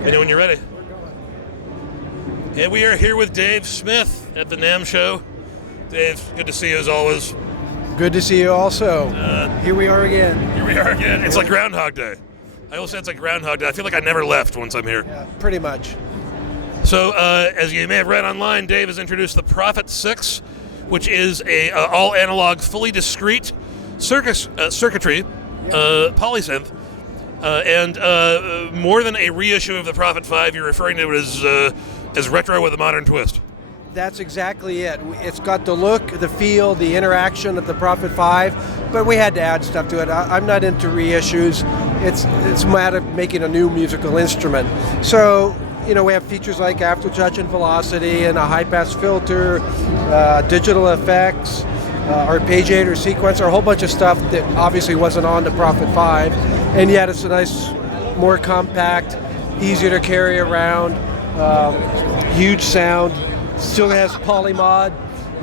You know when you're ready. And we are here with Dave Smith at the NAMM show. Dave, good to see you as always. Good to see you also. Here we are again. It's like Groundhog Day. I always say it's like Groundhog Day. I feel like I never left once I'm here. Yeah, pretty much. So, as you may have read online, Dave has introduced the Prophet-6, which is a all-analog, fully discrete circuitry polysynth. And more than a reissue of the Prophet-5, you're referring to it as retro with a modern twist. That's exactly it. It's got the look, the feel, the interaction of the Prophet-5, but we had to add stuff to it. I'm not into reissues. It's a matter of making a new musical instrument. So, you know, we have features like aftertouch and velocity and a high-pass filter, digital effects, arpeggiator, sequencer, a whole bunch of stuff that obviously wasn't on the Prophet-5, and yet it's a nice, more compact, easier to carry around, huge sound, still has polymod,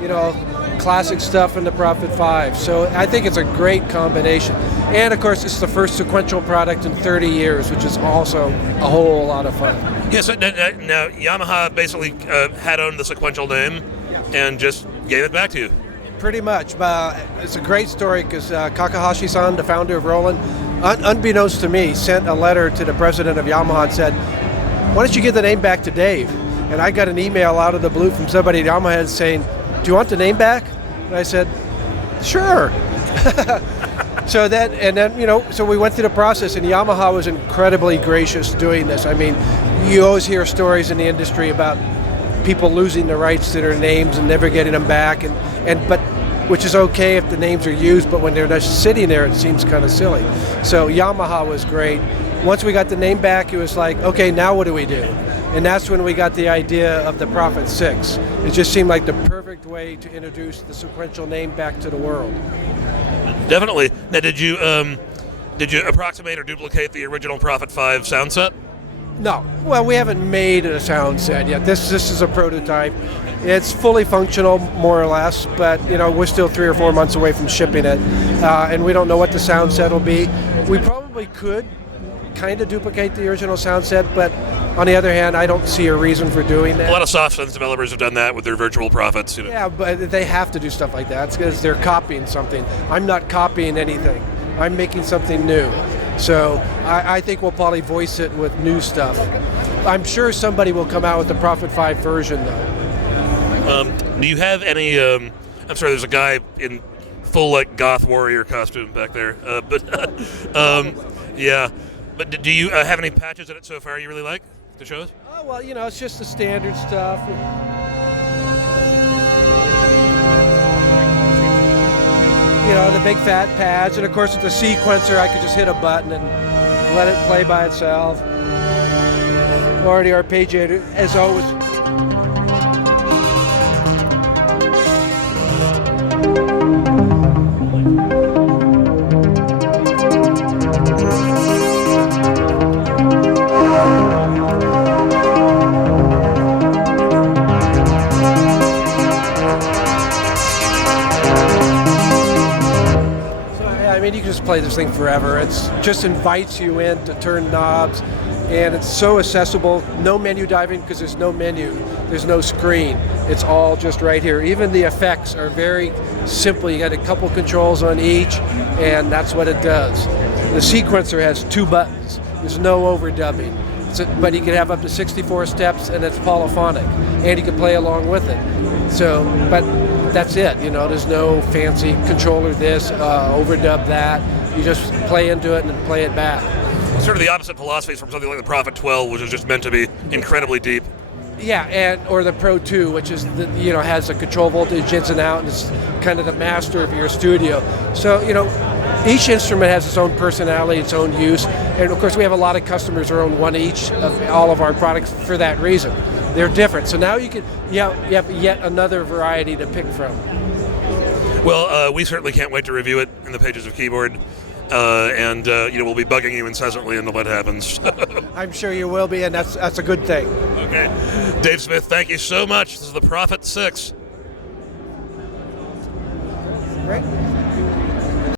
you know, classic stuff in the Prophet-5. So I think it's a great combination. And of course, it's the first sequential product in 30 years, which is also a whole lot of fun. Yeah, so now Yamaha basically had owned the Sequential name and just gave it back to you. Pretty much. It's a great story because Kakahashi-san, the founder of Roland, unbeknownst to me, sent a letter to the president of Yamaha and said, why don't you give the name back to Dave? And I got an email out of the blue from somebody at Yamaha saying, do you want the name back? And I said, sure. So we went through the process, and Yamaha was incredibly gracious doing this. I mean, you always hear stories in the industry about people losing the rights to their names and never getting them back, but which is okay if the names are used, but when they're just sitting there, it seems kind of silly. So Yamaha was great. Once we got the name back, it was like, okay, now what do we do? And that's when we got the idea of the Prophet-6. It just seemed like the perfect way to introduce the sequential name back to the world. Definitely. Now, did you approximate or duplicate the original Prophet-5 sound set? No. Well, we haven't made a sound set yet. This is a prototype. It's fully functional, more or less, but you know, we're still 3 or 4 months away from shipping it, and we don't know what the sound set will be. We probably could kind of duplicate the original sound set, but on the other hand, I don't see a reason for doing that. A lot of soft synth developers have done that with their virtual Prophets. You know. Yeah, but they have to do stuff like that. It's because they're copying something. I'm not copying anything. I'm making something new. So I think we'll probably voice it with new stuff. I'm sure somebody will come out with the Prophet-5 version, though. Do you have any... I'm sorry, there's a guy in full like goth warrior costume back there. Yeah. But do you have any patches in it so far you really like to show us? Oh, well, you know, it's just the standard stuff. You know, the big fat pads, and of course with the sequencer, I could just hit a button and let it play by itself. Or the arpeggiator, as always. You can just play this thing forever. It just invites you in to turn knobs, and it's so accessible. No menu diving because there's no menu. There's no screen. It's all just right here. Even the effects are very simple. You got a couple controls on each, and that's what it does. The sequencer has 2 buttons. There's no overdubbing. But you can have up to 64 steps, and it's polyphonic, and you can play along with it. So, but that's it, you know, there's no fancy controller this, overdub that. You just play into it and then play it back. Sort of the opposite philosophies from something like the Prophet-12, which is just meant to be incredibly deep. Yeah, or the Pro 2, which is, has a control voltage ins and out, and is kind of the master of your studio. So, you know, each instrument has its own personality, its own use, and of course we have a lot of customers who own one each of all of our products for that reason. They're different. So now you have yet another variety to pick from. Well, we certainly can't wait to review it in the pages of Keyboard, and we'll be bugging you incessantly until that happens. I'm sure you will be, and that's a good thing. Okay. Dave Smith, thank you so much. This is the Prophet-6.